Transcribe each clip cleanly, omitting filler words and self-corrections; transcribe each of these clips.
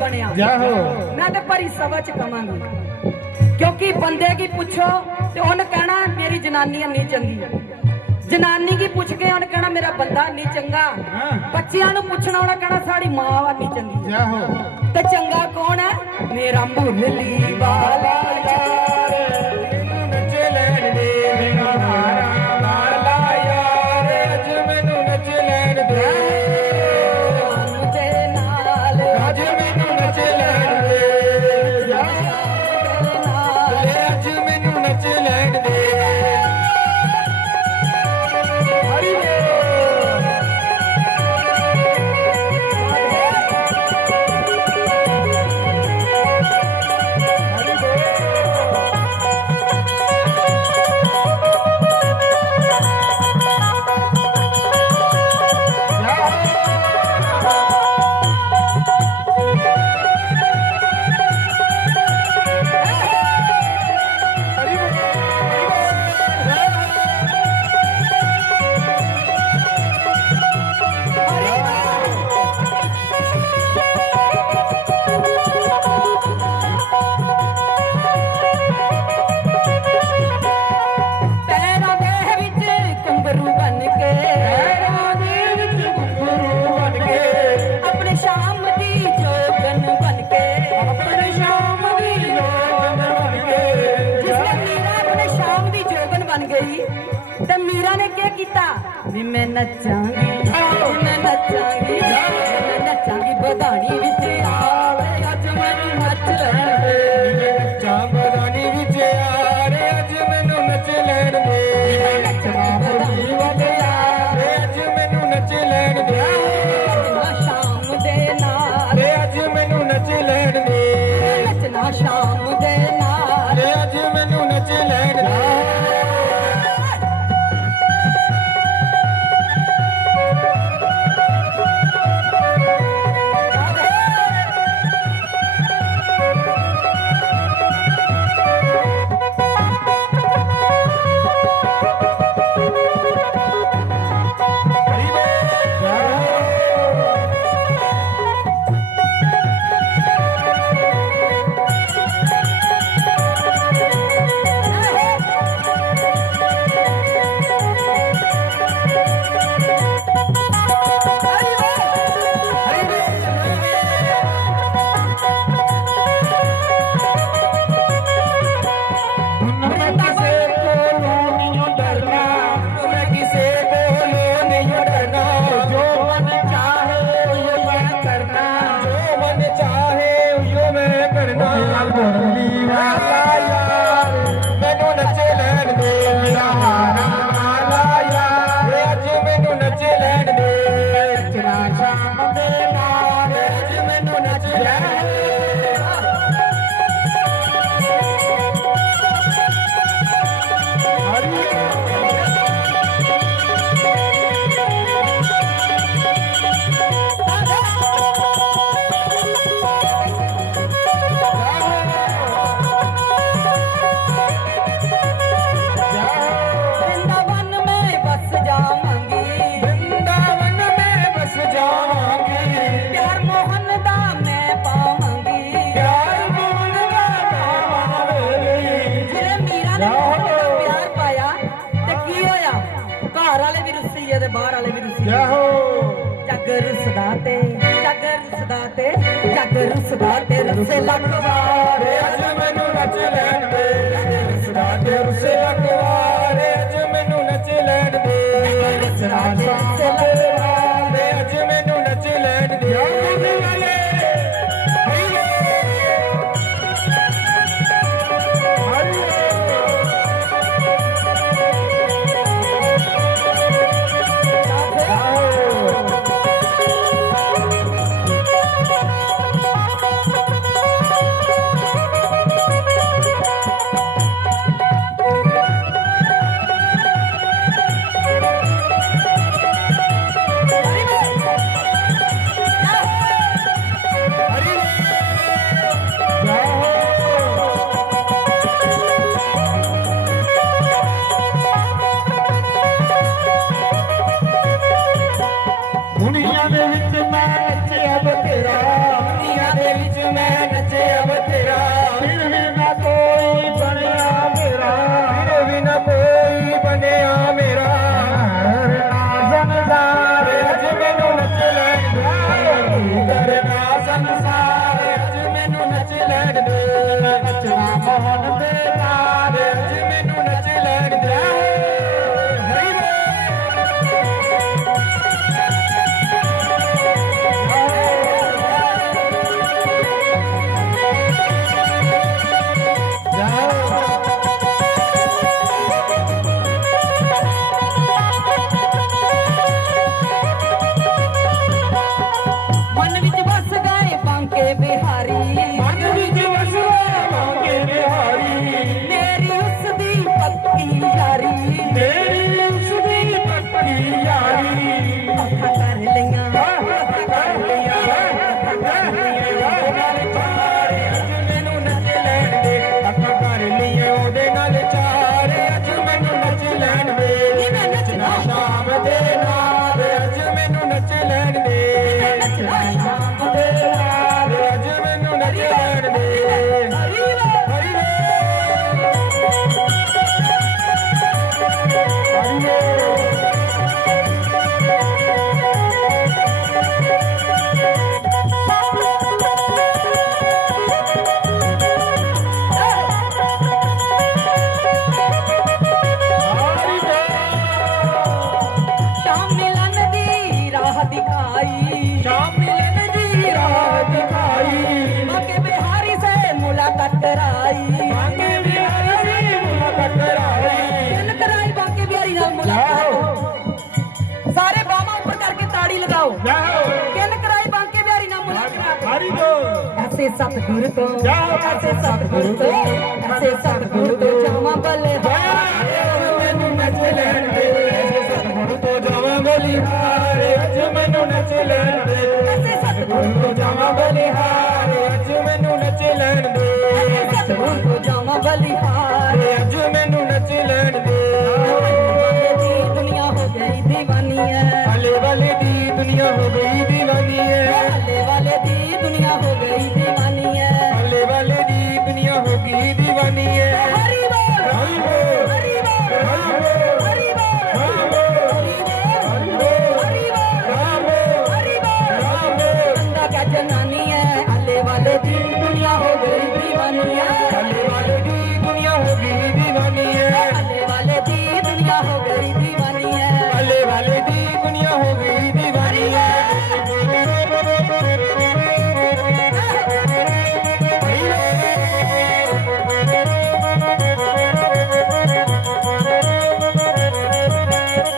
बनया। जाहो मैं तो भरी सभा च कहांगी, क्योंकि बंदे की पुछो तो उन्हें कहना मेरी जनानी नहीं चंगी, जनानी की पुछ के उन्हें कहना मेरा बंदा नहीं चंगा, बच्चियां नूं पुछना उन्हें कहना साड़ी मां नहीं चंगी। जाहो ते चंगा कौन है? मेरा मुरली वाला यार, मैनू नच लैण दे मेरा हारा वाला यार, अज मैनू नच लैण दे मुझे नाल, अज मैनू नच लैण दे अज मैनू नच लैण दे। हरि पैरों दे विच कुंबरू बन के, अपने शाम दी जोगन बन के, अपने शाम दी जोगन बन के। जिसने मीरा अपने शाम दी जोगन बन गई ते मीरा ने क्या किया? भी मैं नचांगी, मैं नचांगी, मैं नचांगी बधानी विच आवे, अज मैनू नच लैण दे, नच्चा बदानी विच यार, अज मैनू नच लैण दे नचना बधानी विच आवे, अज मैनू नच लैण दे नचना शाम दे नाल, अज मैनू नच लैण दे नचना शाम दे नाल। अज मैनू नच लैण दे। मैं किसे कोलों नहीं डरना, मैं किसे कोलों नहीं डरना, जो मन चाहे वो मैं करना, जो मन चाहे वो मैं करना। मुरली वाला यार, मैनू नच लैण दे मेरा हारा वाला यार, अज मैनू नच लैण दे नचना शाम दे नाल, अज मैनू नच लैण दे। वृंदावन में बस जावांगी, वृंदावन में बस जावांगी, प्यार मोहन दा मैं पावांगी, प्यार मोहन दा पावांगी। जिले मीरा ने मोहन दा प्यार पाया ते की होया? घर वाले भी रुस्सी ते बाहर वाले भी रुस्सी। जाहो जग रुसदा ते जग रुसदा ते जग रुसदा ते रुसे लख वार, अज मैनू नच लैण दे रुसदा ते रुसे लख वार, अज मैनू नच लैण दे रुसदा ते रुसे लख वार, अज मैनू नच लैण दे। ਸ਼ਾਮ ਮਿਲਨ ਦੀ ਰਾਹ ਦਿਖਾਈ ਸ਼ਾਮ ਮਿਲਨ ਦੀ ਰਾਹ ਦਿਖਾਈ ਬਾਕੇ ਬਿਹਾਰੀ ਸੇ ਮੁਲਾਕਾਤ ਕਰਾਈ ਬਾਂਕੇ ਬਿਹਾਰੀ ਸੀ ਮੁਲਾਕਾਤ ਕਰਾਈ ਦਿਲ ਕਰਾਈ ਬਾਕੇ ਬਿਹਾਰੀ ਨਾਲ ਮੁਲਾਕਾਤ ਸਾਰੇ ਬਾਹਾਂ ਉੱਪਰ ਕਰਕੇ ਤਾੜੀ ਲਗਾਓ ਜਾਓ ਦਿਲ ਕਰਾਈ ਬਾਕੇ ਬਿਹਾਰੀ ਨਾਲ ਮੁਲਾਕਾਤ ਹਰੀ ਬੋਲ ਐਸੇ ਸਤਿਗੁਰ ਤੋਂ ਜਾਓ ਐਸੇ ਸਤਿਗੁਰ ਤੋਂ ਐਸੇ ਸਤਿਗੁਰ ਤੋਂ ਜਾਵਾਂ ਬੱਲੇ ਮੈਨੂੰ ਨੱਚ ਲੈਣ ਦੇ ਐਸੇ ਸਤਿਗੁਰੂ ਤੋਂ ਜਾਵਾਂ ਬਲਿਹਾਰ ਅੱਜ ਮੈਨੂੰ ਨੱਚ ਲੈਣ ਦੇ ਐਸੇ ਸਤਿਗੁਰ ਤੋਂ ਜਾਵਾਂ ਬਲਿਹਾਰ ਅੱਜ ਮੈਨੂੰ ਨੱਚ ਲੈਣ ਦੇ ਸਤਿਗੁਰ ਤੋਂ ਜਾਵਾਂ ਬਲਿਹਾਰ ਅੱਜ ਮੈਨੂੰ ਨੱਚ ਲੈਣ ਦੇ ਦੀ ਦੁਨੀਆ ਹੋ ਗਈ دیਵਾਨੀ ਹੈ ਹਲੇ ਵਾਲੇ ਦੀ ਦੁਨੀਆ ਹੋ ਗਈ دیਵਾਨੀ ਹੈ ਹੱਲੇ ਵਾਲੇ ਦੀ ਦੁਨੀਆ ਹੋ ਗਈ دیਵਾਨੀ ਹੈ ਹਲੇ ਵਾਲੇ ਦੀ ਦੁਨੀਆ ਹੋ ਗਈ دیਵਾਨੀ ਹੈ ਹਰੀ ਬੋਲ ਹਰੀ ਬੋਲ ਹਰੀ ਬੋਲ ਹਰੀ ਬੋਲ ਹਰੀ ਬੋਲ ਹਰੀ ਬੋਲ ਹਰੀ ਬੋਲ ਰਾਮ ਬੋਲ ਹਰੀ ਬੋਲ ਰਾਮ ਬੋਲ ਬੰਦਾ ਕਾ ਜਨਾਨੀ ਹੈ ਹੱਲੇ ਵਾਲੇ ਦੀ ਦੁਨੀਆ ਹੋ ਗਈ دیਵਾਨੀ ਹੈ ਹਲੇ ਵਾਲੇ ਦੀ ਦੁਨੀਆ ਹੋ ਗਈ دیਵਾਨੀ ਹੈ ਹੱਲੇ ਵਾਲੇ ਦੀ ਦੁਨੀਆ ਹੋ ਗਈ دیਵਾਨੀ ਹੈ ਹਲੇ ਵਾਲੇ ਦੀ ਦੁਨੀਆ ਹੋ ਗਈ دیਵਾਨੀ ਹੈ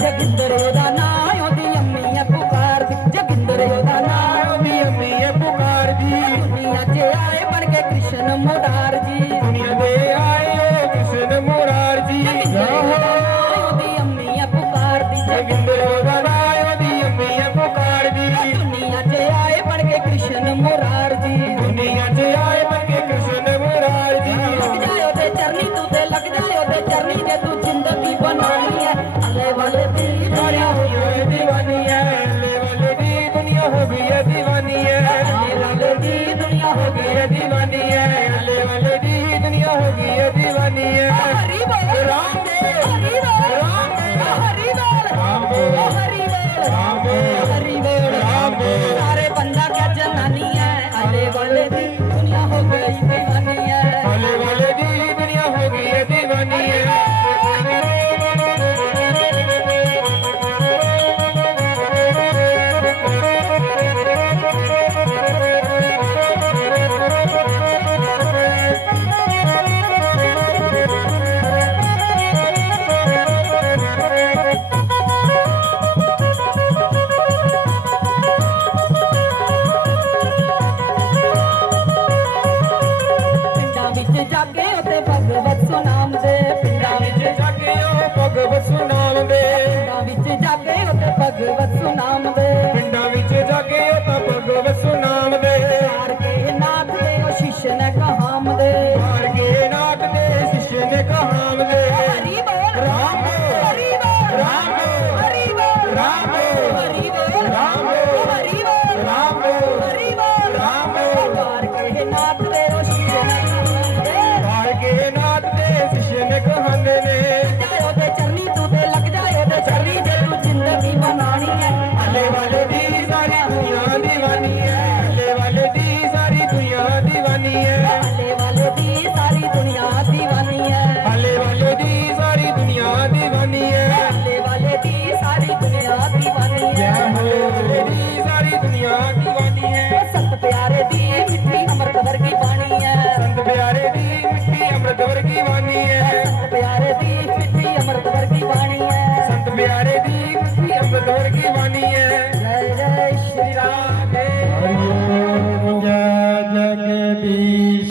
ਜਗਿੰਦਰ ਉਹਦਾ ਨਾਂ ਉਹਦੀ ਅੰਮੀ ਆ ਪੁਕਾਰਦੀ ਜਗਿੰਦਰ ਉਹਦਾ ਨਾਂ ਉਹਦੀ ਅੰਮੀ ਹੈ ਪੁਕਾਰ ਦੀ ਦੁਨੀਆ 'ਚ ਆਏ ਬਣ ਕੇ ਕ੍ਰਿਸ਼ਨ ਮੁਰਾਰ ਜੀ ਦੁਨੀਆ ਦੇ ਆਏ ਓ ਕ੍ਰਿਸ਼ਨ ਮੁਰਾਰ ਜੀ ਉਹਦੀ ਅੰਮੀ ਆ ਪੁਕਾਰਦੀ ਜਗਿੰਦਰ ਦਾ ਨਾਮ ਉਹਦੀ ਅੰਮੀ ਹੈ ਪੁਕਾਰ ਦੀ ਦੁਨੀਆ 'ਚ ਆਏ ਬਣ ਕੇ ਕ੍ਰਿਸ਼ਨ ਮੁਰਾਰ ਜੀ ਦੁਨੀਆ 'ਚ ਆਏ ਬਣ ਕੇ ਕ੍ਰਿਸ਼ਨ ਮੁਰਾਰ ਜੀ ਲੱਗ ਜਾਏ ਉਹਦੇ ਚਰਨੀ ਤੂੰ ਤੇ ਲੱਗ ਜਾਏ ਉਹਦੇ ਚਰਨੀ ਜੇ ਤੂੰ ਜ਼ਿੰਦਗੀ ਬਣਾਉਣੀ ਹੈ ਅੱਲੇ ਵਾਲੇ ਦੀ ਦੁਨੀਆ ਹੋ ਹੋਈ دیਵਾਨੀ ਹੈ ਹਲੇ ਵਾਲੇ ਦੀ ਦੁਨੀਆ ਹੋ ਗਈ ਹੈ دیਵਾਨੀ ਹੈ ਅੱਲੇ ਵਾਲੇ ਦੀ ਦੁਨੀਆ ਹੋ ਗਈ ਹੈ دیਵਾਨੀ ਹੈ ਹਲੇ ਵਾਲੇ ਦੀ ਦੁਨੀਆ ਹੋ ਗਈ ਹੈ دیਵਾਨੀ ਹੈ ਹਰੀ ਬੋਲ ਰਾਮ ਬੋਲ ਹਰੀ ਬੋਲ ਰਾਮ ਬੋਲ ਹਰੀ ਬੋਲ ਰਾਮ ਬੋਲ